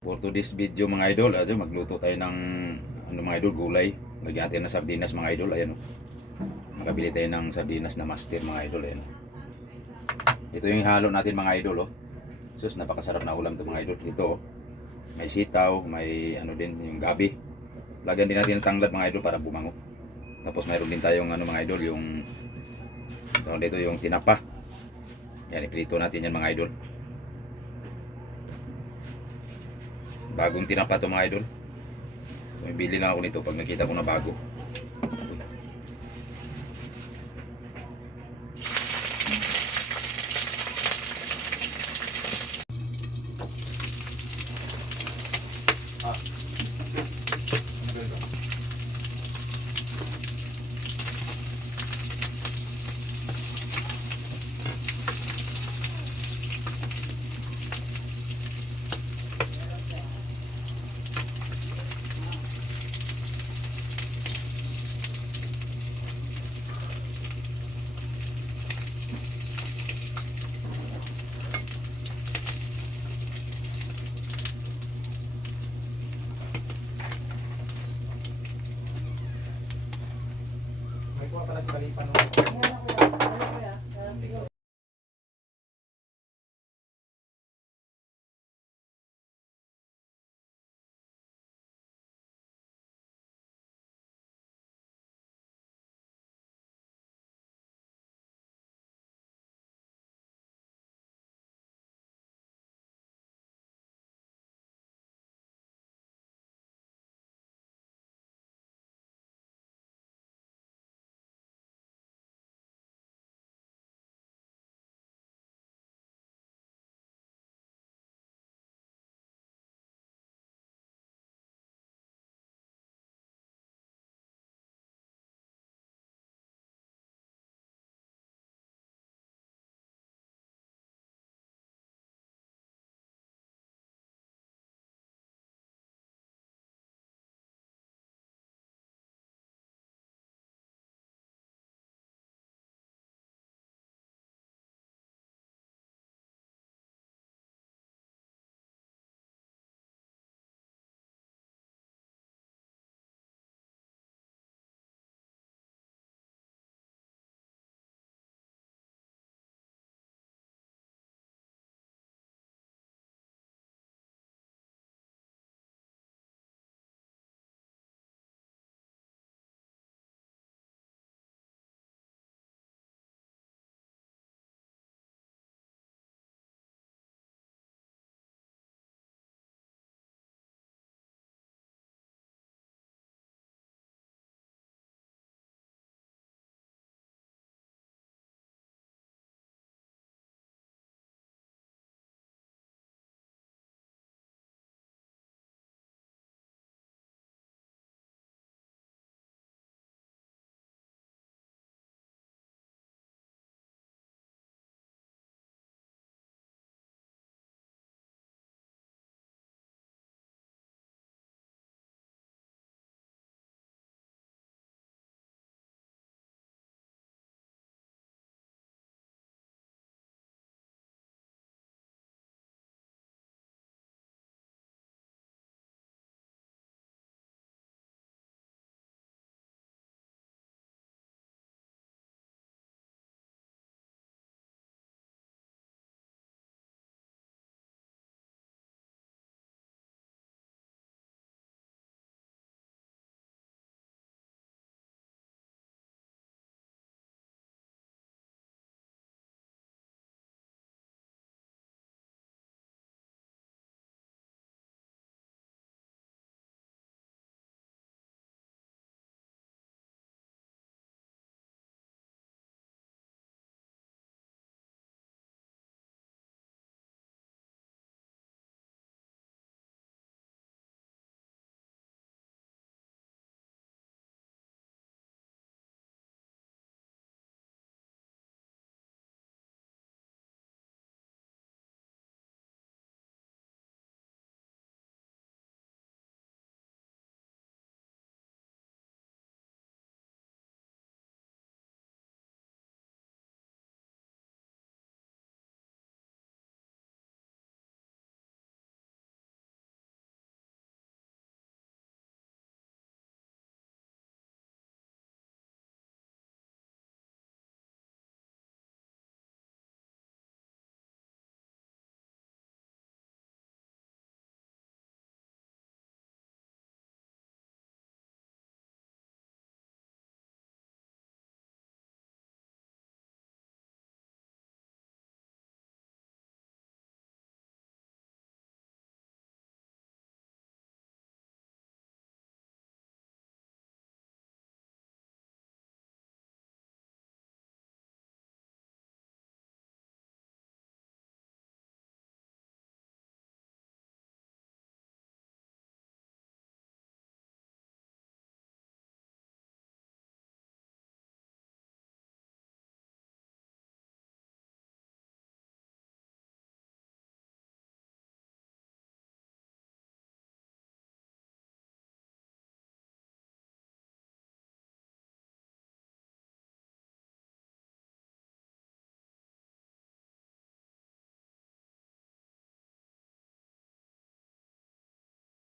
For today's video mga idol, magluto tayo ng mga idol, gulay. Lagyan natin ng sardinas mga idol. Ayan, makabili tayo ng sardinas na master mga idol. Ayan. Ito yung halo natin mga idol. Sus, napakasarap na ulam to mga idol. Ito, may sitaw, may din yung gabi. Lagyan din natin ng tanglad mga idol para bumango. Tapos mayroon din tayong mga idol, yung dito yung tinapa. Yan, iprito natin yan mga idol. Bagong tinapa to mga idol. May bili lang ako nito pag nakita ko na bago.